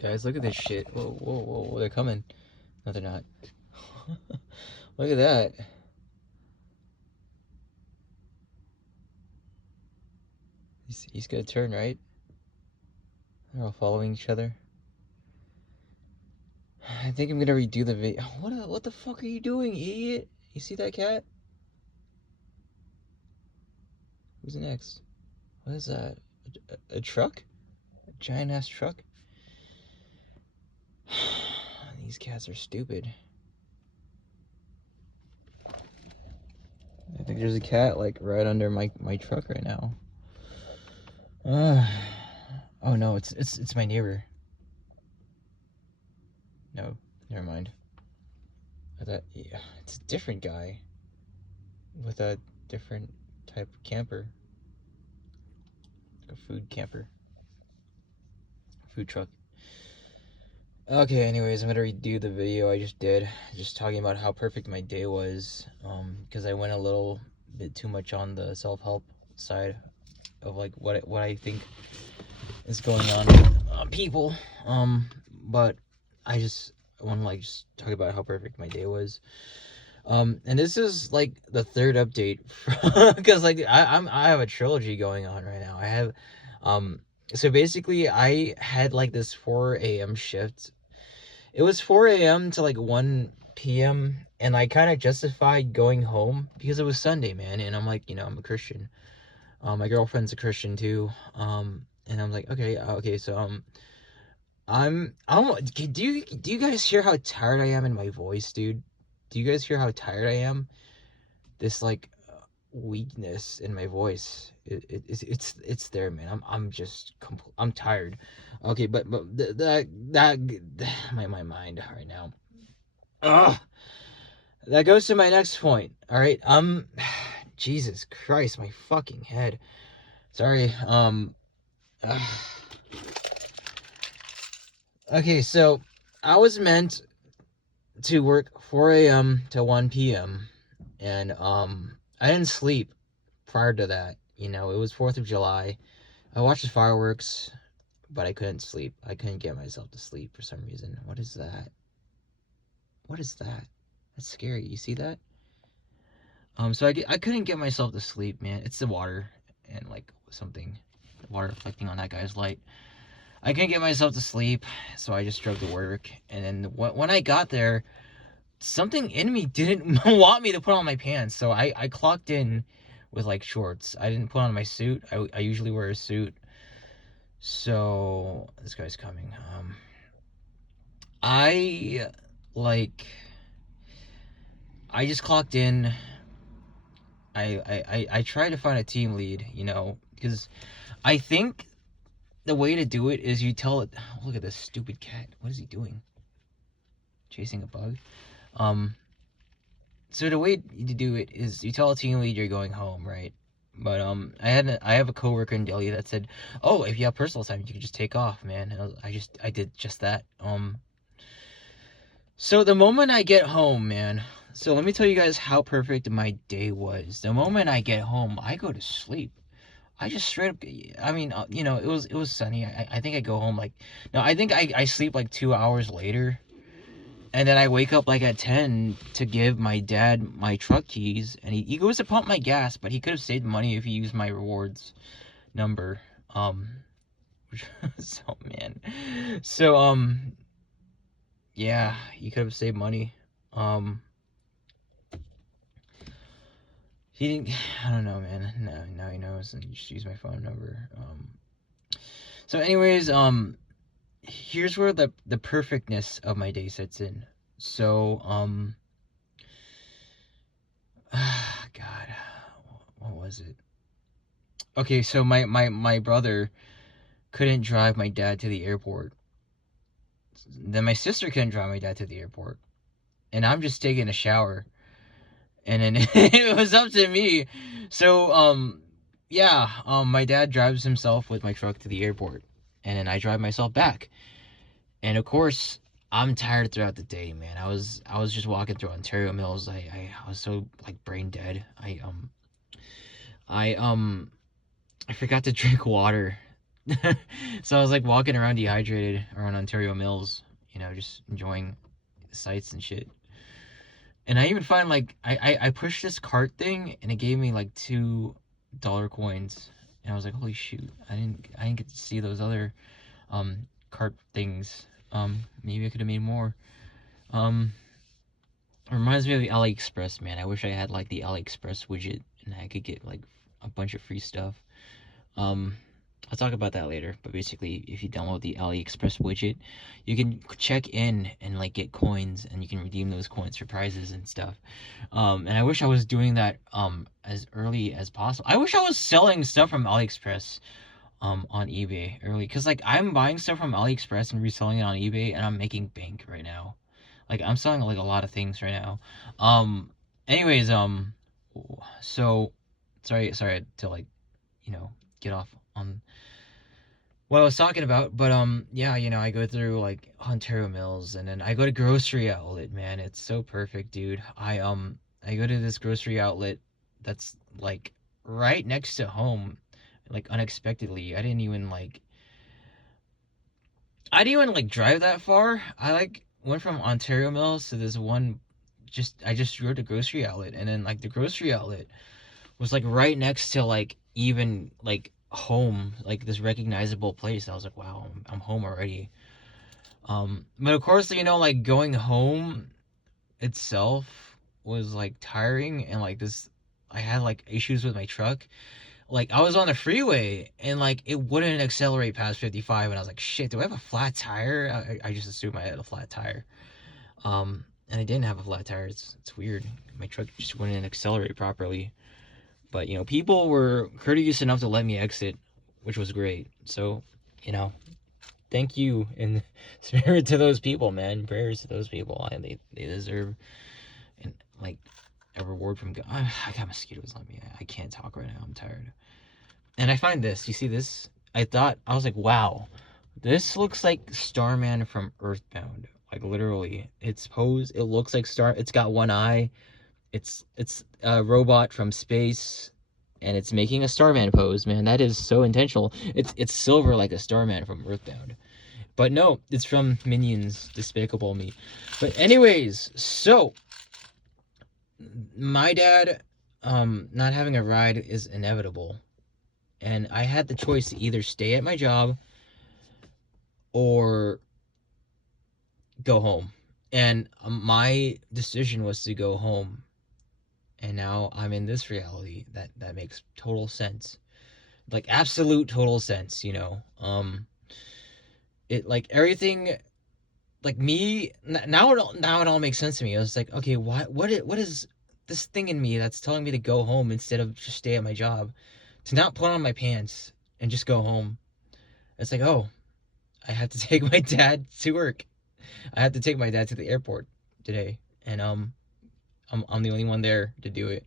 Guys, look at this shit. Whoa, whoa, whoa, they're coming. No, they're not. Look at that. He's gonna turn, right? They're all following each other. I think I'm gonna redo the video. What the fuck are you doing, idiot? You see that cat? Who's next? What is that? A truck? A giant ass truck? These cats are stupid. I think there's a cat like right under my truck right now. Oh no, it's my neighbor. No, never mind. I thought, yeah, it's a different guy with a different type of camper, like a food camper, food truck. Okay, anyways, I'm gonna redo the video I just did, just talking about how perfect my day was, because I went a little bit too much on the self-help side of like what I think is going on people, but I want to like just talk about how perfect my day was. And this is like the third update because like I have a trilogy going on right now. I have so basically I had like this 4 a.m. shift. It was 4 a.m. to like 1 p.m. and I kind of justified going home because it was Sunday, man, and I'm like, I'm a Christian. My girlfriend's a Christian too. And I'm like, okay, so do you guys hear how tired I am in my voice, dude? Do you guys hear how tired I am? This like weakness in my voice. It's there, man. I'm tired. Okay, but that my mind right now. Ugh. That goes to my next point. All right. Jesus Christ, my fucking head. Sorry. Okay, so I was meant to work 4 a.m. to 1 p.m. and I didn't sleep prior to that. It was 4th of July. I watched the fireworks, but I couldn't sleep. I couldn't get myself to sleep for some reason. What is that? What is that? That's scary. You see that? So I couldn't get myself to sleep, man. It's the water and like something, water reflecting on that guy's light. I couldn't get myself to sleep, so I just drove to work. And then when I got there, something in me didn't want me to put on my pants, so I clocked in with like shorts. I didn't put on my suit. I usually wear a suit. So this guy's coming. I like I just clocked in. I try to find a team lead, because I think the way to do it is you tell it. Oh, look at this stupid cat. What is he doing? Chasing a bug. So the way to do it is you tell a team lead you're going home, right? But I have a coworker in Delhi that said, "Oh, if you have personal time, you can just take off, man." And I did just that. So the moment I get home, man. So let me tell you guys how perfect my day was. The moment I get home, I go to sleep. I just straight up. I mean, it was sunny. I think I go home like, no, I think I sleep like 2 hours later. And then I wake up like at 10 to give my dad my truck keys, and he goes to pump my gas, but he could have saved money if he used my rewards number. So man, so yeah, he could have saved money. He didn't. I don't know, man. No, now he knows, and just use my phone number. So anyways, here's where the perfectness of my day sets in. So God, what was it? Okay, so my brother couldn't drive my dad to the airport. Then my sister couldn't drive my dad to the airport, and I'm just taking a shower, and then it was up to me. So yeah, my dad drives himself with my truck to the airport, and then I drive myself back. And of course, I'm tired throughout the day, man. I was just walking through Ontario Mills. I was so like brain dead. I forgot to drink water So I was like walking around dehydrated around Ontario Mills, you know, just enjoying the sights and shit. And I even find like I pushed this cart thing and it gave me like $2 coins. And I was like, holy shoot, I didn't get to see those other cart things. Maybe I could have made more. Um it reminds me of the AliExpress, man. I wish I had like the AliExpress widget and I could get like a bunch of free stuff. Um, I'll talk about that later, but basically, if you download the AliExpress widget, you can check in and like get coins, and you can redeem those coins for prizes and stuff. And I wish I was doing that as early as possible. I wish I was selling stuff from AliExpress on eBay early, because like I'm buying stuff from AliExpress and reselling it on eBay, and I'm making bank right now. Like I'm selling like a lot of things right now. Um, anyways, so sorry to like get off on what I was talking about, but yeah, I go through like Ontario Mills, and then I go to grocery outlet, man. It's so perfect, dude. I go to this grocery outlet that's like right next to home, like unexpectedly. I didn't even like drive that far. I like went from Ontario Mills to this one, I just rode the grocery outlet, and then like the grocery outlet was like right next to like even like home, like this recognizable place. I was like, wow, I'm home already. But of course, like going home itself was like tiring, and like this, I had like issues with my truck. Like I was on the freeway and like it wouldn't accelerate past 55, and I was like, shit, do I have a flat tire? I just assumed I had a flat tire. And I didn't have a flat tire. It's weird. My truck just wouldn't accelerate properly. But people were courteous enough to let me exit, which was great. So, you know, thank you and spirit to those people, man. Prayers to those people. They deserve and like a reward from God. I got mosquitoes on me. I can't talk right now. I'm tired. And I find this. You see this? I was like, wow, this looks like Starman from Earthbound. Like literally, its pose. It looks like Star. It's got one eye. It's a robot from space, and it's making a Starman pose, man. That is so intentional. It's silver like a Starman from Earthbound. But no, it's from Minions Despicable Me. But anyways, so my dad not having a ride is inevitable. And I had the choice to either stay at my job or go home. And my decision was to go home. And now I'm in this reality that makes total sense, like absolute total sense. It like everything, like me now it all makes sense to me. I was like, okay, what is this thing in me that's telling me to go home instead of just stay at my job, to not put on my pants and just go home? It's like, oh, I had to take my dad to work. I had to take my dad to the airport today, and I'm the only one there to do it,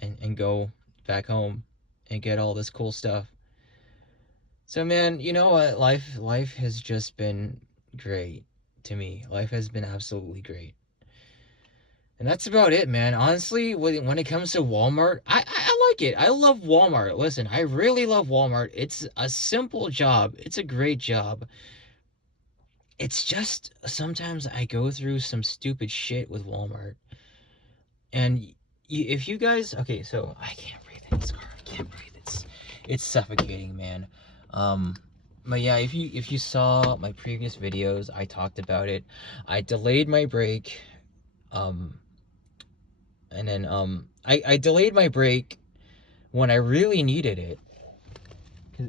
and go back home and get all this cool stuff. So man, you know what? Life has just been great to me. Life has been absolutely great. And that's about it, man. Honestly, when it comes to Walmart, I like it. I love Walmart. Listen, I really love Walmart. It's a simple job. It's a great job. It's just sometimes I go through some stupid shit with Walmart. And if you guys, okay, so I can't breathe in this car. I can't breathe. It's suffocating, man. Um, but yeah, if you saw my previous videos, I talked about it. I delayed my brake, um, and then I delayed my brake when I really needed it.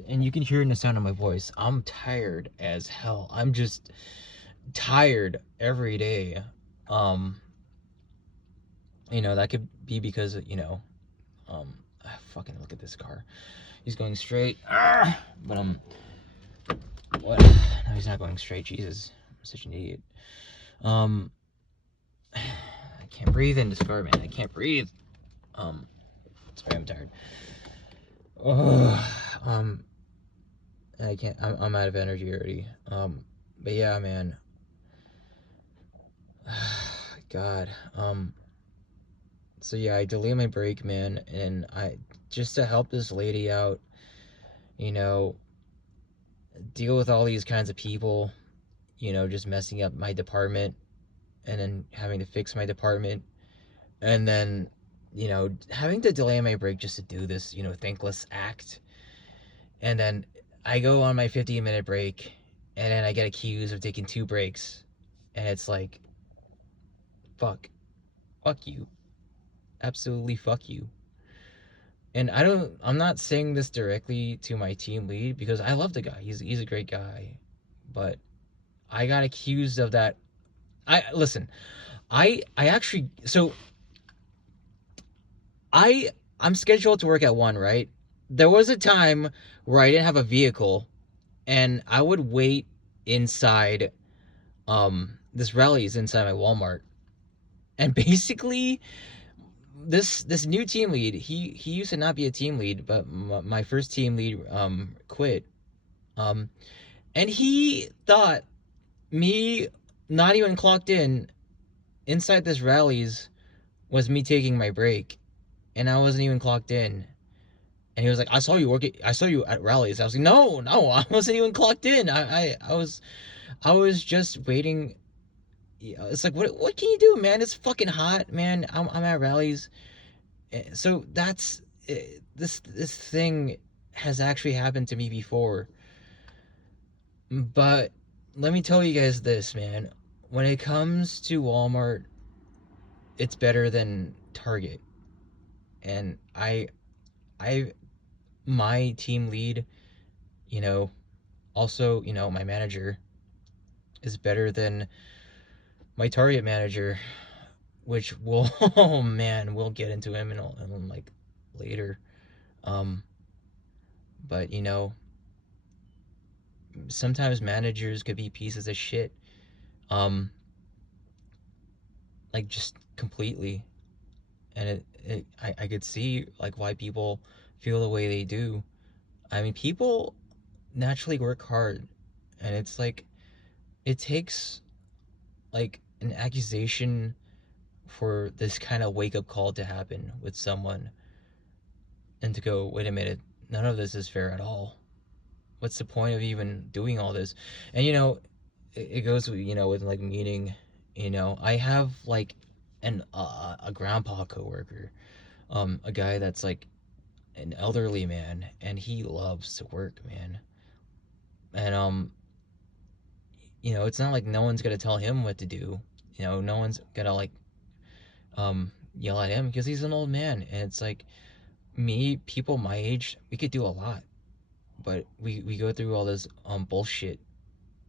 And you can hear in the sound of my voice, I'm tired as hell. I'm just tired every day. Um, that could be because fucking look at this car. He's going straight. But what? No, he's not going straight. Jesus, I'm such an idiot. I can't breathe in this car, man. I can't breathe. Sorry, I'm tired. I can't. I'm out of energy already. But yeah, man. God. So yeah, I delayed my break, man, and I just to help this lady out, you know, deal with all these kinds of people, just messing up my department, and then having to fix my department, and then, having to delay my break just to do this, thankless act. And then I go on my 15-minute break, and then I get accused of taking 2 breaks, and it's like, fuck you, absolutely fuck you. And I'm not saying this directly to my team lead because I love the guy. He's a great guy, but I got accused of that. Listen. I actually I'm scheduled to work at 1, right? There was a time where I didn't have a vehicle, and I would wait inside this Rally's inside my Walmart. And basically this new team lead, he used to not be a team lead, but my first team lead quit. And he thought me not even clocked in inside this Rally's was me taking my break, and I wasn't even clocked in. And he was like, I saw you at Rally's. I was like, no, I wasn't even clocked in. I was just waiting. It's like, what can you do, man? It's fucking hot, man. I'm at Rally's. So that's this thing has actually happened to me before. But let me tell you guys this, man. When it comes to Walmart, it's better than Target. And my team lead, also, my manager is better than my Target manager, which will oh man, we'll get into him in like later. But sometimes managers could be pieces of shit. Like just completely. And I could see like why people feel the way they do. I mean, people naturally work hard, and it's like it takes like an accusation for this kind of wake up call to happen with someone, and to go, wait a minute, none of this is fair at all. What's the point of even doing all this? And it goes with like meeting. I have like a grandpa coworker, a guy that's like an elderly man, and he loves to work, man. And it's not like no one's gonna tell him what to do. No one's gonna like yell at him because he's an old man. And it's like, me, people my age, we could do a lot, but we go through all this bullshit.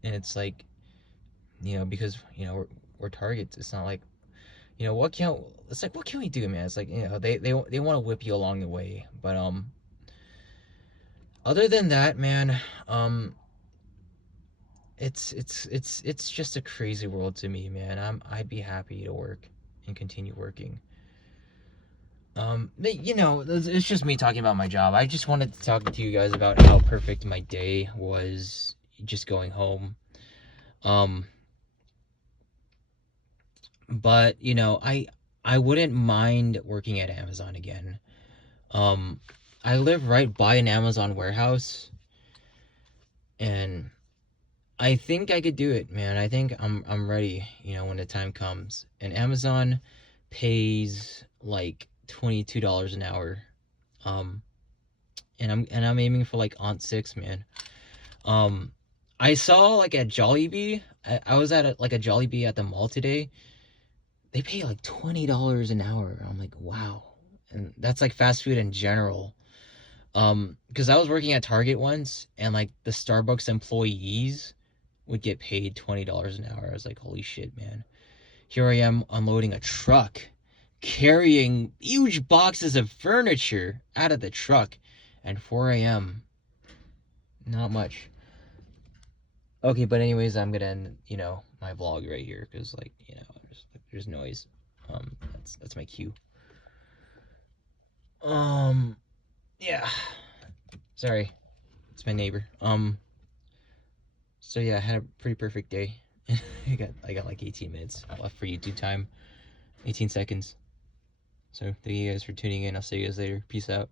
And it's like, because we're targets. It's not like, what can it's like, what can we do, man? It's like, they want to whip you along the way. But other than that, man, it's just a crazy world to me, man. I'd be happy to work and continue working. It's just me talking about my job. I just wanted to talk to you guys about how perfect my day was just going home. But I wouldn't mind working at Amazon again. I live right by an Amazon warehouse, and I think I could do it, man. I think I'm ready, when the time comes. And Amazon pays like $22 an hour. And I'm aiming for like ONT6, man. I saw like at Jollibee. I was at like a Jollibee at the mall today. They pay like $20 an hour. I'm like, wow. And that's like fast food in general. Because I was working at Target once, and like the Starbucks employees would get paid $20 an hour. I was like, holy shit, man. Here I am unloading a truck, carrying huge boxes of furniture out of the truck, and 4 a.m. Not much. Okay, but anyways, I'm gonna end, my vlog right here, because like, there's noise. That's my cue. Yeah. Sorry. It's my neighbor. So yeah, I had a pretty perfect day. I got like 18 minutes left for YouTube time. 18 seconds. So thank you guys for tuning in. I'll see you guys later. Peace out.